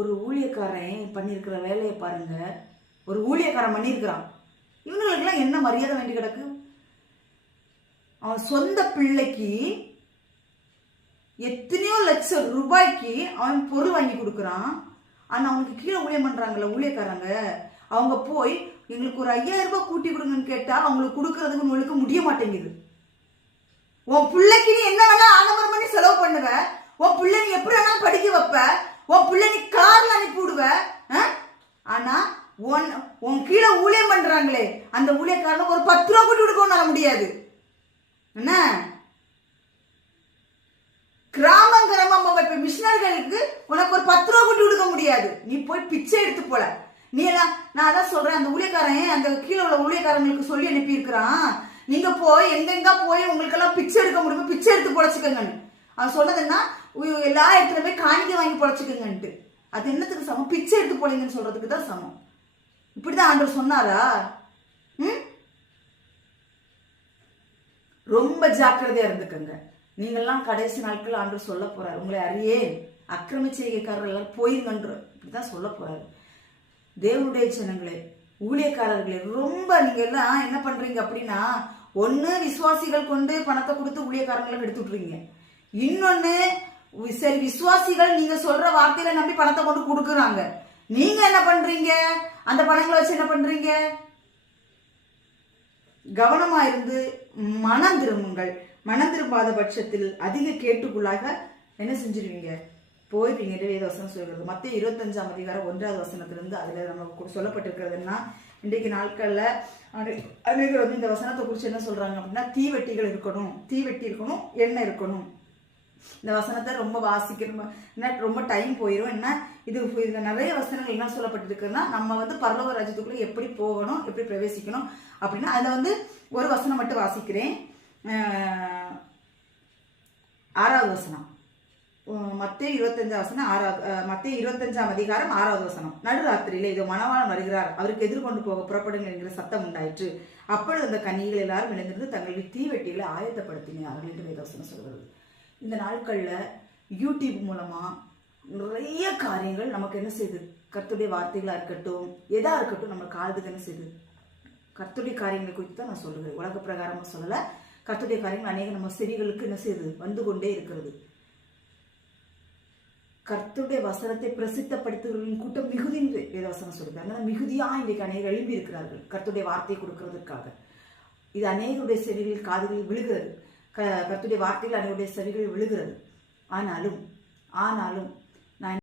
ஒரு ஊழியக்காரன் பண்ணியிருக்கிற வேலையை பாருங்க. ஒரு ஊழியக்காரன் பண்ணியிருக்கிறான் இவங்களுக்கெல்லாம் என்ன மரியாதை வேண்டி கிடக்கு? அவன் சொந்த பிள்ளைக்கு எத்தனையோ லட்சம் ரூபாய்க்கு அவன் பொருள் வாங்கி கொடுக்குறான். ஆனால் அவனுக்கு கீழே ஊழியம் பண்ணுறாங்கள ஊழியக்காரங்க. அவங்க போய் எங்களுக்கு ஒரு ஐயாயிரம் ரூபாய் கூட்டி கொடுங்கன்னு கேட்டால் அவங்களுக்கு கொடுக்கறதுக்கு உங்களுக்கு முடிய மாட்டேங்குது. உன் பிள்ளைக்கு நீ என்ன வேணா ஆடம்பரம் பண்ணி செலவு பண்ணுவ. உன் பிள்ளை நீ எப்படி வேணாலும் படிக்க வைப்ப. உன் பிள்ளை நீ கார்ல அனுப்பி விடுவ ஆ? ஆனா உன் உன் கீழே ஊழியம் பண்றாங்களே அந்த ஊழியக்காரன் ஒரு பத்து ரூபா கூட்டி கொடுக்கணும்னால முடியாது. என்ன? கிராமம் கிராமம் இப்ப மிஷினர்களுக்கு உனக்கு ஒரு பத்து ரூபா கூட்டி கொடுக்க முடியாது. நீ போய் பிச்சை எடுத்து போல. நீ எல்லாம் நான் அதான் சொல்றேன் அந்த ஊழியக்காரன் அந்த கீழே உள்ள ஊழியக்காரங்களுக்கு சொல்லி அனுப்பியிருக்கிறான். நீங்கள் நீங்க போய் எங்கெங்க போய் உங்களுக்கெல்லாம் பிச்சை எடுக்க முடியுமோ பிச்சை எடுத்து பொழைச்சுக்கங்கன்னு அவன் சொன்னதுன்னா எல்லா இடத்துல போய் காணிக்கை வாங்கி பொழைச்சிக்கங்கன்ட்டு. அது என்னத்துக்கு சமம்? பிச்சை எடுத்து போலீங்கன்னு சொல்றதுக்கு தான் சமம். இப்படிதான் ஆண்டவர் சொன்னாரா? ம்? ரொம்ப ஜாக்கிரதையா இருந்துக்கங்க. நீங்கள்லாம் கடைசி நாட்கள் ஆண்டவர் சொல்ல போறாரு. உங்களை அறியே. அக்கிரம செய்கைக்காரர் எல்லாரும் போயிருங்கன்ற. இப்படிதான் சொல்ல போறாரு. தேவனுடைய ஜனங்களே ஊழியக்காரர்களே ரொம்ப நீங்க எல்லாம் என்ன பண்றீங்க அப்படின்னா ஒன்று விசுவாசிகள் கொண்டு பணத்தை கொடுத்து ஊழியக்காரங்களை எடுத்து விட்டுறீங்க இன்னொன்னு சரி விசுவாசிகள் நீங்க சொல்ற வார்த்தையில நம்பி பணத்தை கொண்டு கொடுக்குறாங்க. நீங்க என்ன பண்றீங்க? அந்த பணங்களை வச்சு என்ன பண்றீங்க? கவனமா இருந்து மனம் திரும்புங்கள். மனம் திரும்பாத பட்சத்தில் அதிக கேட்டுக்குள்ளாக என்ன செஞ்சிருவீங்க? போயிருவீங்க வேத வசனம் சொல்கிறது மற்ற இருபத்தஞ்சாம் அதிகாரம் ஒன்றாவது வசனத்திலிருந்து அதில் நம்ம சொல்லப்பட்டிருக்கிறதுன்னா இன்றைக்கு நாட்களில் அநேகர் வந்து இந்த வசனத்தை குறித்து என்ன சொல்கிறாங்க அப்படின்னா தீவெட்டிகள் இருக்கணும். தீவெட்டி இருக்கணும் எண்ணெய் இருக்கணும். இந்த வசனத்தை ரொம்ப வாசிக்கணும்? என்ன ரொம்ப டைம் போயிடும் என்ன இது இதில் நிறைய வசனங்கள் என்ன சொல்லப்பட்டிருக்குன்னா நம்ம வந்து பரலோக ராஜ்யத்துக்குள்ளே எப்படி போகணும் எப்படி பிரவேசிக்கணும் அப்படின்னா அதில் வந்து ஒரு வசனம் மட்டும் வாசிக்கிறேன். ஆறாவது வசனம். மத்திய இருபத்தஞ்சாம் வசனம் ஆறாவது மத்திய இருபத்தஞ்சாம் அதிகாரம் ஆறாவது வசனம். நடுராத்திரியில இது மணவாளன் வருகிறார். அவருக்கு எதிர்கொண்டு போக புறப்படுங்கள் என்கிற சத்தம் உண்டாயிற்று. அப்பொழுது அந்த கன்னிகள் எல்லாரும் இணைந்திருந்து தங்கள் தீவெட்டிகளை ஆயத்தப்படுத்தினார்கள் என்று வேதவசனம் சொல்கிறது. இந்த நாட்களில் யூடியூப் மூலமாக நிறைய காரியங்கள் நமக்கு என்ன செய்யுது கர்த்துடைய வார்த்தைகளாக இருக்கட்டும் எதாக இருக்கட்டும் நம்ம காலத்துக்கு என்ன செய்யுது கர்த்துடைய காரியங்களை குறித்து தான் நான் சொல்லுகிறேன். உலக பிரகாரமாக சொல்லலை. கர்த்துடைய காரியங்கள் அநேக நம்ம செவிகளுக்கு என்ன செய்யுது வந்து கொண்டே இருக்கிறது. கர்த்துடைய வசனத்தை பிரசித்தப்படுத்துகிறவர்களின் கூட்டம் மிகுதின்னு வேதவசனம் சொல்லுது. அதனால மிகுதியாக இன்றைக்கு அநேகர் எழும்பி இருக்கிறார்கள் கர்த்துடைய வார்த்தையை கொடுக்கறதுக்காக இது அநேகருடைய செவிகளில் காதுகளில் விழுகிறது. க கர்த்தருடைய வார்த்தைகள் அவருடைய செவிகள் விழுகிறது. ஆனாலும் ஆனாலும்